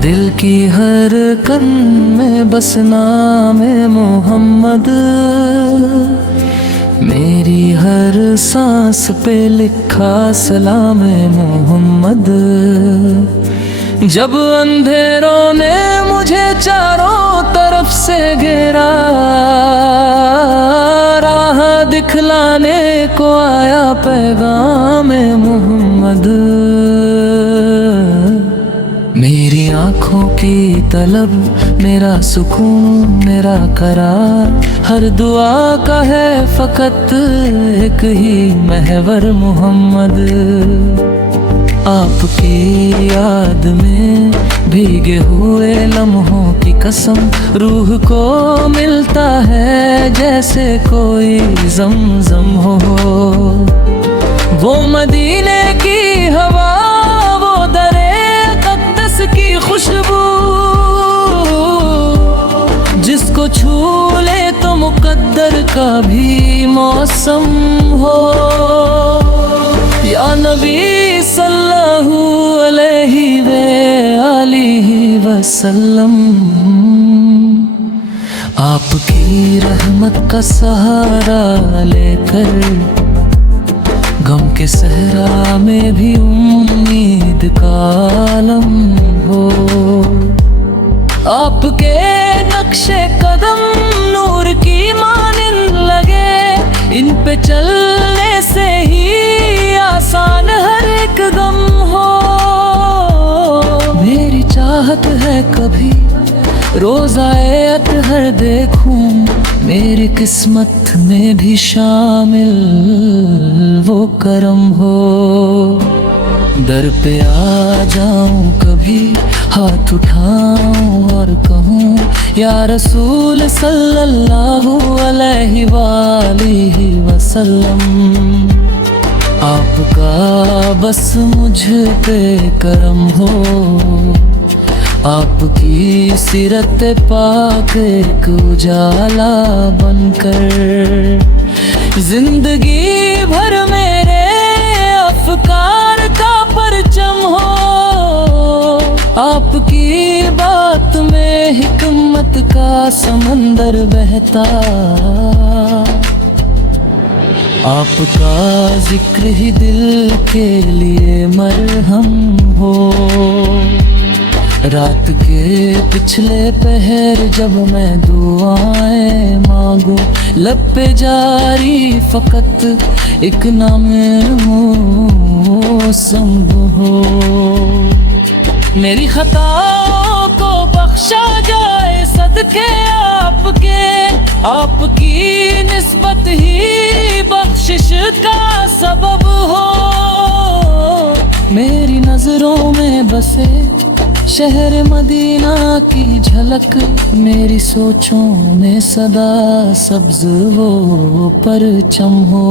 दिल की हर कन में बस नाम मोहम्मद, मेरी हर सांस पे लिखा सलाम मोहम्मद। जब अंधेरों ने मुझे चारों तरफ से घेरा, राह दिखलाने को आया पैगाम मोहम्मद। मेरी आँखों की तलब, मेरा सुकून, मेरा करार, हर दुआ का है फकत एक ही महवर मोहम्मद। आपकी याद में भीगे हुए लम्हों की कसम, रूह को मिलता है जैसे कोई ज़मज़म हो। वो मदीने की हवा, वो दरे अक़दस की खुशबू, जिसको छू ले तो मुक़द्दर का भी मौसम हो। या नबी सल्लल्लाहु अलैहि वसल्लम, आपकी रहमत का सहारा लेकर गम के सहरा में भी उम्मीद का आलम हो। आपके नक्शे कदम नूर की मानिंद लगे, इन पे चलने से ही आसान हर एक गम हो। मेरी चाहत है कभी रोज़ाए अतहर देखूं, मेरी किस्मत में भी शामिल वो करम हो। दर पे आ जाऊं कभी, हाथ उठाऊं और कहूं या रसूल सल्लल्लाहु अलैहि वसल्लम। आपका बस मुझ पे करम हो, आपकी सीरत पाक एक उजाला बनकर जिंदगी भर मेरे अफकार का परचम हो। आपकी बात में हिकमत का समंदर बहता, आपका जिक्र ही दिल के लिए मरहम हो। रात के पिछले पहर जब मैं दुआएं मांगू, लब पे जारी फकत एक नाम मौसम हो। मेरी खताओं को बख्शा जाए सदके आपके, आपकी निस्बत ही बख्शिश का सबब हो। मेरी नजरों में बसे शहर मदीना की झलक, मेरी सोचों में सदा सब्ज वो परचम हो।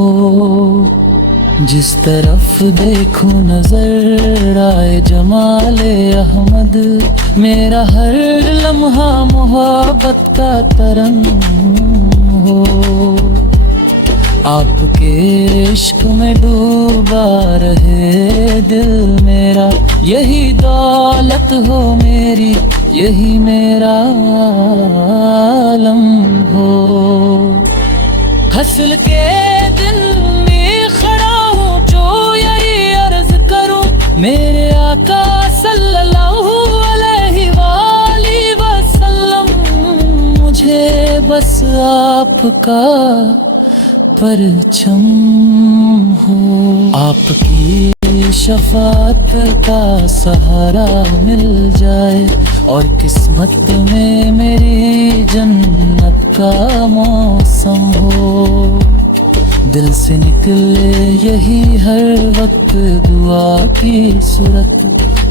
जिस तरफ देखूं नजर आए जमाले अहमद, मेरा हर लम्हा मोहब्बत का तरंग हो। आपके इश्क में डूबा रहे दिल मेरा, यही दौलत हो मेरी, यही मेरा आलम हो। हस्ल के दिन में खड़ा हूँ जो यही अर्ज करूँ, मेरे आका सल्लल्लाहु अलैहि वसल्लम, मुझे बस आपका परचम हो। आपकी शफाअत का सहारा मिल जाए और किस्मत में मेरी जन्नत का मौसम हो। दिल से निकले यही हर वक्त दुआ की सूरत,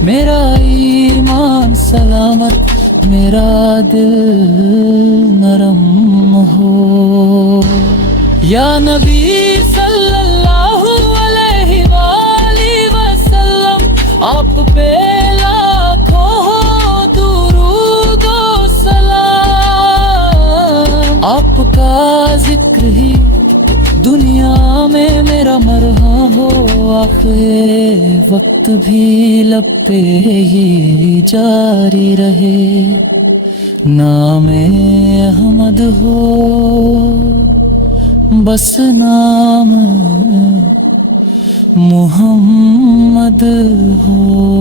मेरा ईमान सलामत, मेरा दिल नरम हो। या नबी सल्लल्लाहु अलैहि वसल्लम, आप पे लाखों हो दुरूद व सलाम। आपका जिक्र ही दुनिया में मेरा मरहम हो। आखिर वक्त वक्त भी लब पे ये जारी रहे, नामे अहमद हो बस नाम मोहम्मद हो।